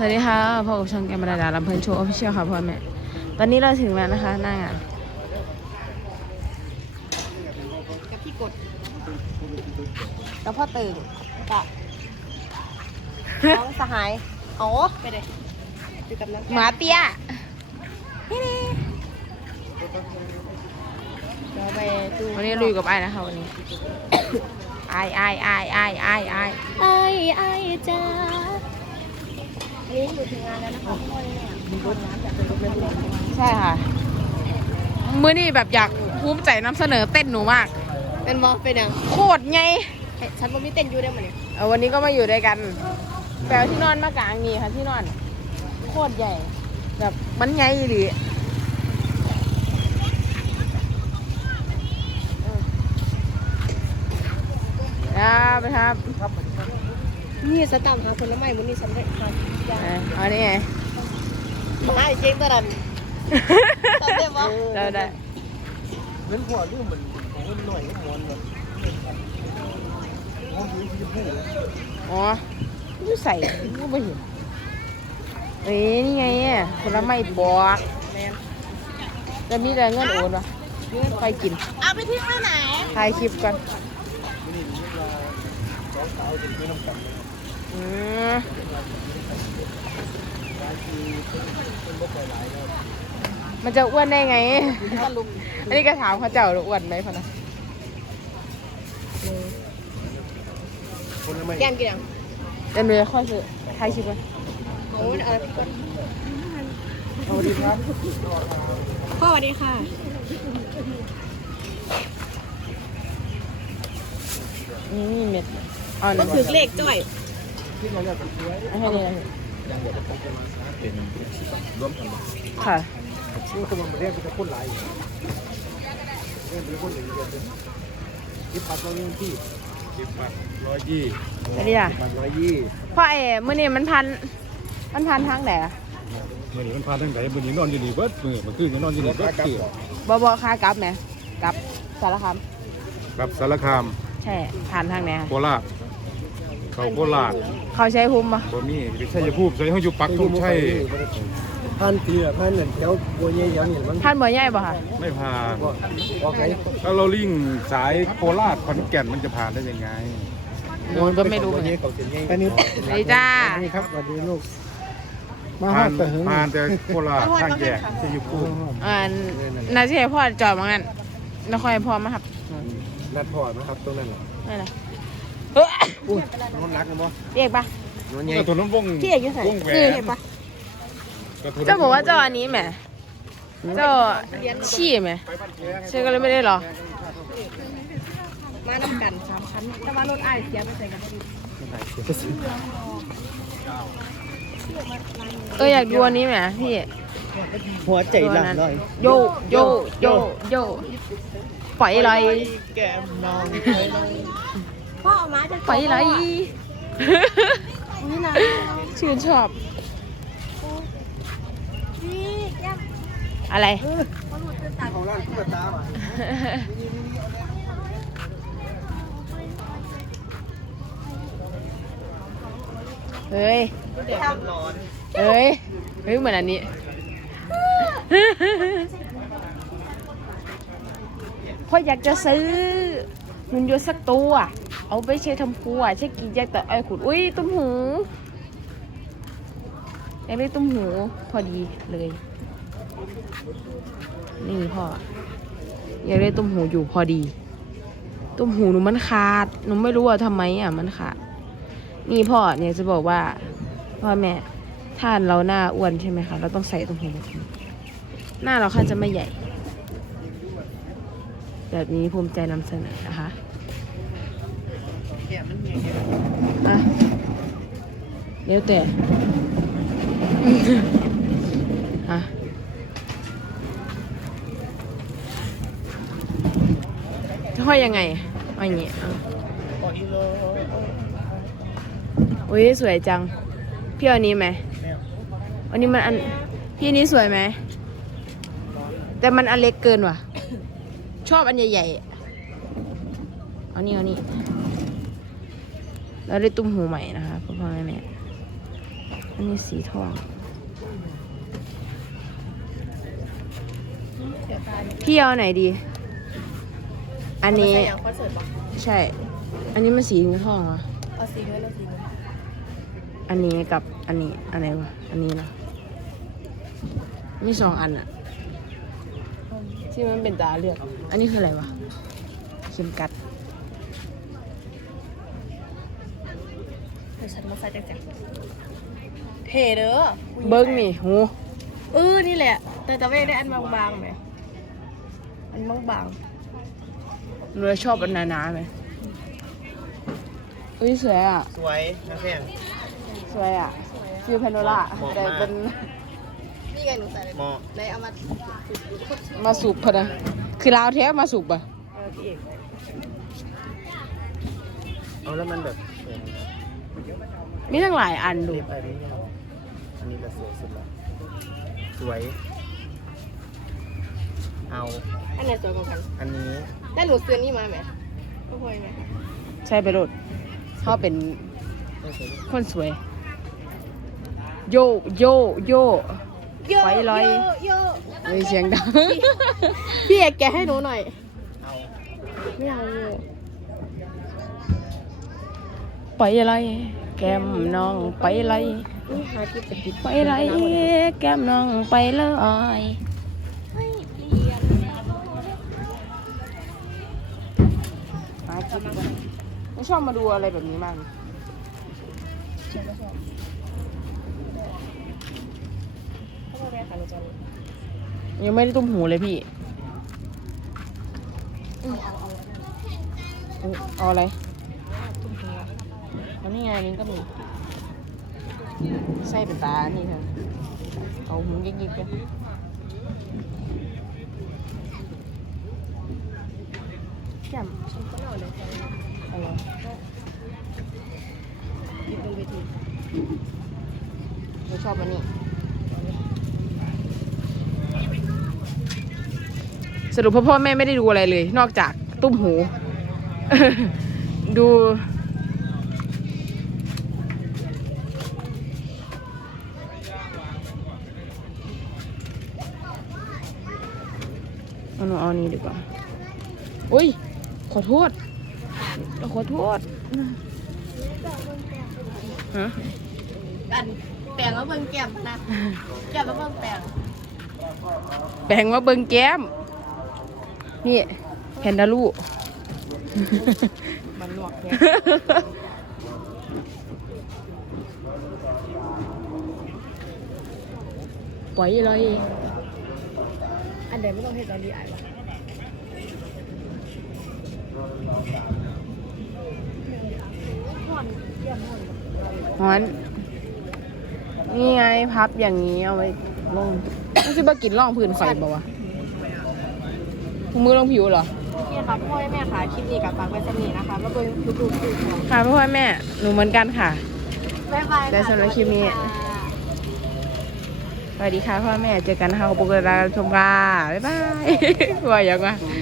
สวัสดีค่ะพบกับช่องแกมบรรดาลำเพลินโชว์ออฟฟิเชียลค่ะพ่อแม่ ตอนนี้เราถึงแล้วนะคะหน้างานกับพี่กดแล้วพ่อตื่นกะน้องสหายโอ้ไปเลยอยู่กับน้องหมาเตี้ยเราไปดูวันนี้ลุยกับไอ้นะคะวันนี้ไอ้ไอ้ไอ้ไอ้ไอ้ไอ้ไอ้ไอ้จ้า นี่อยู่ถึงงานแล้วนะคะพ่อเนี่ยมีรถน้ำจากเป็นรถไม่รู้ใช่ค่ะ มือนี่แบบอยากภูมิใจนำเสนอเต้นหนูมากเป็นบอเป็นยังโคตรไงเฮ้ยฉันบ่มีเต้นอยู่ได้มั้ยเอาวันนี้ก็มาอยู่ด้วยกันแปลที่นอนมากลางนี่ค่ะที่นอน โคตรใหญ่ แบบมันใหญ่หรือครับครับ นี่สตามหาผลไม้มื้อนี้สำเร็จครับยาอะเอานี่ไงมาไอ้เจ๊งตะรันจำได้บ่เราได้เหมือนหัวลูกเหมือนของมันหน่อยก็ม้วนแบบม้วนพื้นที่พูดอ๋อไม่ใส่ก็ไม่เห็นเอ้ยนี่ไงอะผลไม้บวกจะมีแต่เงินโอนวะไปกิน เอาไปทิ้งไว้ไหนถ่ายคลิปก่อนนี่เวลาสองสาวถึงไม่น้ำกันอืมบางทีเป็นเป็นบ่ค่อยหลาย แล้วมันจะอ้วนได้ไงตะลุมอันนี้ก็ถามเขาเจ้าอ้วนไหมพะนะคนละไม่แก้มกี่ดังเดี๋ยวหนูจะค่อยซื้อถ่ายคลิปก่อนโอ้ยอะไรพี่กดสวัสดีครับพ่อสวัสดีค่ะนี่มีเม็ดเอ๋อก็นะถือเลขจ้อย ให้เลยยังเดี๋ยวผมจะมาเป็นรวมกันค่ะชื่อตัวมันเรียกเป็นคนหลายเรียกเป็นคนหนึ่งเดียวเป็นยิบปัดร้อยยี่ยิบปัดร้อยยี่สวัสดีจ้ะปัดร้อยยี่พ่อเอ๋มื่อนี้มันพันมันพันทางไหนอะมื่อนี้มันพาทั้งไหนมื่อนี้นอนอยู่นี่เบิดมือมันคืนก็นอนอยู่นี่เบิดคืนบอบอค่ากลับไหมกลับสารคามกับสารคามใช่ผ่านทางไหนอะโคราช เขาโคราชเขาใช้ภูมิปะบ่มีไปใช้ยาพูบใช้ห้องอยู่ปักธงชัยพันเตี้ยพันเหลืองแถวบัวเยี่ยมเนี่ยมันท่านบ่ใหญ่ปะค่ะไม่พาว่าไงถ้าเราลิ่งสายโคราชขอนแก่นมันจะผ่านได้ยังไงหนูก็ไม่รู้เหมือนกันเขาเสียงอันนี้สวัสดีจ้านี่ครับสวัสดีลูกมาฮอผ่าดนแต่หึงผ่านแต่โคราชทางแยกใช้ยาพูบอ่านาจะให้พ่อจอดมางั้นแล้วค่อยให้พ่อมาครับนัดพอดนะครับตรงนั้นเหรอนั่นแหละเฮ้ยอุ้ย นอนรักนะบ่เรียกปะนอนใหญ่กระทุนน้ำวงพี่เอกอยู่ไหนวงแหวนี่เห็นปะกระทุนเจ้าบอกว่าเจ้าอันนี้แหมเจ้าชี้แหมฉันก็เลยไม่ได้หรอมานำกันสามคันแต่ว่ารถไอ้เสียไปใส่กันเอออยากดูอันนี้แหมพี่หัวใจหลังหน่อยโยโยโยโยปล่อยไหลแก้มนอน พ่อเอามาจะปล่อยไหลนี่นะชื่นชอบพี่แก้มอะไรของร้านตุ๊กตาป่ะเฮ้ยเฮ้ย เฮ้ย เหมือนอันนี้ พ่ออยากจะซื้อหุ่นยนต์สักตัว เอาไปใช้ทำครัวใช้กินยาแต่ไอ้ขุด อุ้ยตุ้มหูอยกได้ตุ้มหูพอดีเลย นี่พ่ออยากได้ตุ้มหูอยู่พอดี ตุ้มหูหนูมันขาดหนูไม่รู้ว่าทำไมอะมันขาด นี่พ่อเนี่ยจะบอกว่าพ่อแม่ถ้าเราหน้าอ้วนใช่ไหมคะ เราต้องใส่ตรงหูแบบนี้หน้าเราค่าจะไม่ใหญ่ แบบนี้ภูมิใจนำเสนอนะคะ อะเดี๋ยวแต่อะจะห้อยยังไงห้อยอย่างงี้อะอุ้ยสวยจัง พี่เอาอันนี้ไหมอันนี้มันอัน พี่อันนี้สวยไหม แต่มันอันเล็กเกินว่ะ ชอบอันใหญ่ๆอะเอานี่เอานี่ แล้วได้ตุ้มหูใหม่นะคะพ่อพ่อแม่แม่อันนี้สีทองเสียตาดิพี่เอาไหนดี อันนี้ใส่อย่างคอนเสิร์ตปะใช่ อันนี้มันสีทองเหรอเอาสีเงินเอาสีเงินอันนี้กับอันนี้อันไหนวะอันนี้นะมีสองอันอะที่มันเป็นตาเลือก อันนี้คืออะไรวะเข็มกัด เดี๋ยว ฉันมาใส่จังๆเท่เด้อเบิ้งนี่โหเออนี่แหละ แต่จะไม่ได้อันบางๆไหมอันบางหนูชอบอันหนาๆไหมอุ้ยสวยอะ สวยนะแฟนสวยอะฟิวแพนโดล่าเหมาะมากแต่เป็นๆนี่ไงหนูใส่เลยเหมาะในเอามามาสุกพะนะคือลาวแท้มาสุกปะเออพี่เอกเอาแล้วมันแบบเห มือนมีทั้งหลายอันดูเล็บอันนี้อันนี้ละสวยสุดละสวย เอา อันไหนสวยกว่ากันอันนี้ได้หนูซื้อนี่มาไหมก็พอยไหมใช่ไปรถเขาเป็นไม่สวยคนสวย โยโยโย ไว้ลอย โยเลยเสียงดัง พี่เอกแกะให้หนูหน่อย เอา ไม่เอาเลย ไปอะไรแก้มน้องไปอะไรนี่หาที่เป็นติดไปอะไรแก้มน้องไปเลยให้เรียนหากินก่อนไม่ชอบมาดูอะไรแบบนี้มากเลยเข้ามาแม่ค่ะหนูจะยังไม่ได้ตุ้มหูเลยพี่เอาเอาเอาเอาเอาอะไรตุ้มหัว อันนี้ไงนี่ก็มีไส้เป็นตานี่ค่ะเอาหูยิกยิกๆกันแจ่มฉันก็เอาเลยอะไรยืนบนเวทีไม่ชอบอันนี้สรุปพ่อพ่อแม่ไม่ได้ดูอะไรเลย นอกจากตุ้มหู ดู เอาหนูเอาอันนี้ดีกว่าอุ้ย ขอโทษ ขอโทษฮะอันแปลงแล้วเบิ่งแก้มนะแก้มแล้วเบิ่งแปลงแบ่งมาเบิงแก้ม นี่แพนดาลูมันหลวกแค่ปล่อยเลยอั นเดียวไม่ต้องเห็นตอนดีไอ้วะฮอนนี่ไงพับอย่างนี้เอาไว้ลงไม่ใช่บากินร่องพื้นไฟบ่วะถุงมือรองผิวเหรอนี่ค่ะพ่อแม่ค่ะคลิปนี้กับฝากไว้สนีนะคะมาเบิ่งยูทูบดูค่ะค่ะพ่อแม่หนูเหมือนกันค่ะบ๊ายบายค่ะได้สำหรับคลิปนี้ สวัสดีค่ะพ่อแม่เจอกันนะคะขอบคุณการชมค่ะบ๊ายบายว่าอย่างวะ